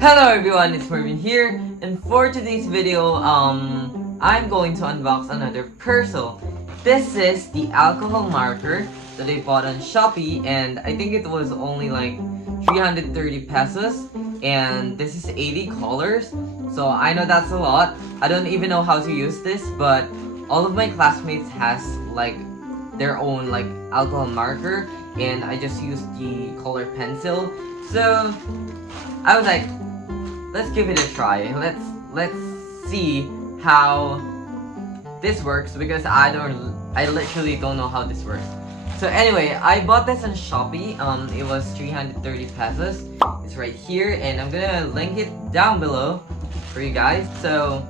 Hello everyone, it's Marvin here, and for today's video, I'm going to unbox another parcel. This is the alcohol marker that I bought on Shopee, and I think it was only like 330 pesos, and this is 80 colors, so I know that's a lot. I don't even know how to use this, but all of my classmates has like their own like alcohol marker, and I just used the color pencil. So I was like, let's give it a try. Let's see how this works, because I literally don't know how this works. So anyway, I bought this on Shopee. It was 330 pesos. It's right here, and I'm gonna link it down below for you guys. So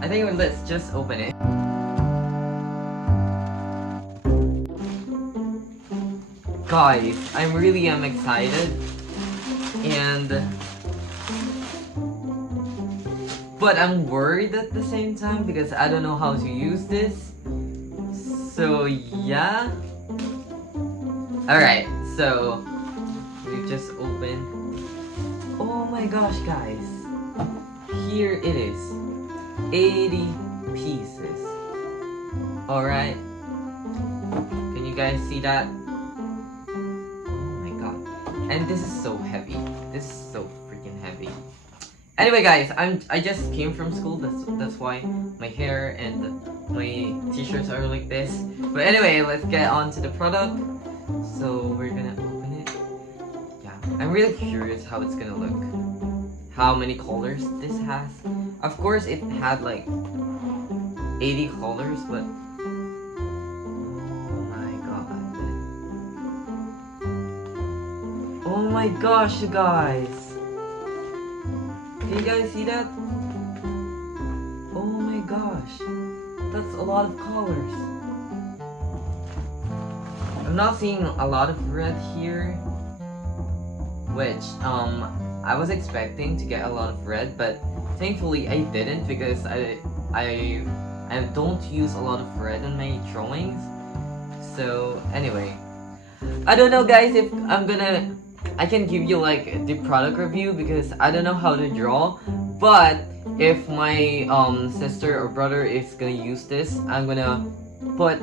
I think let's just open it. Guys, I'm really excited, but I'm worried at the same time because I don't know how to use this. So yeah. Alright, so we just opened. Oh my gosh, guys. Here it is. 80 pieces. Alright. Can you guys see that? Oh my god. And this is so heavy. This is so freaking heavy. Anyway, guys, I just came from school. That's why my hair and my t-shirts are like this. But anyway, let's get on to the product. So we're gonna open it. Yeah, I'm really curious how it's gonna look. How many colors this has. Of course, it had like 80 colors, but oh my gosh, you guys. Can you guys see that? Oh my gosh. That's a lot of colors. I'm not seeing a lot of red here, which I was expecting to get a lot of red, but thankfully I didn't, because I don't use a lot of red in my drawings. So anyway, I don't know, guys, if I can give you like the product review, because I don't know how to draw. But if my sister or brother is gonna use this, I'm gonna put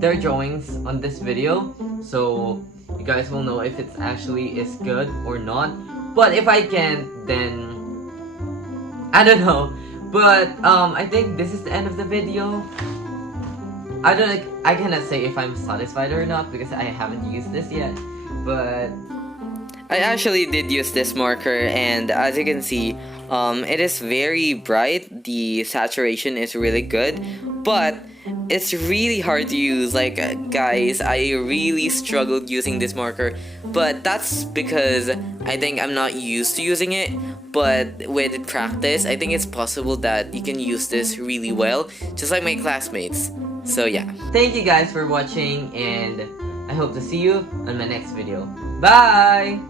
their drawings on this video, so you guys will know if it's actually is good or not. But if I can't, then I don't know. But I think this is the end of the video. I cannot say if I'm satisfied or not, because I haven't used this yet. But I actually did use this marker, and as you can see, it is very bright. The saturation is really good, but it's really hard to use. Like, guys, I really struggled using this marker, but that's because I think I'm not used to using it. But with practice, I think it's possible that you can use this really well, just like my classmates. So yeah. Thank you guys for watching, and I hope to see you on my next video. Bye!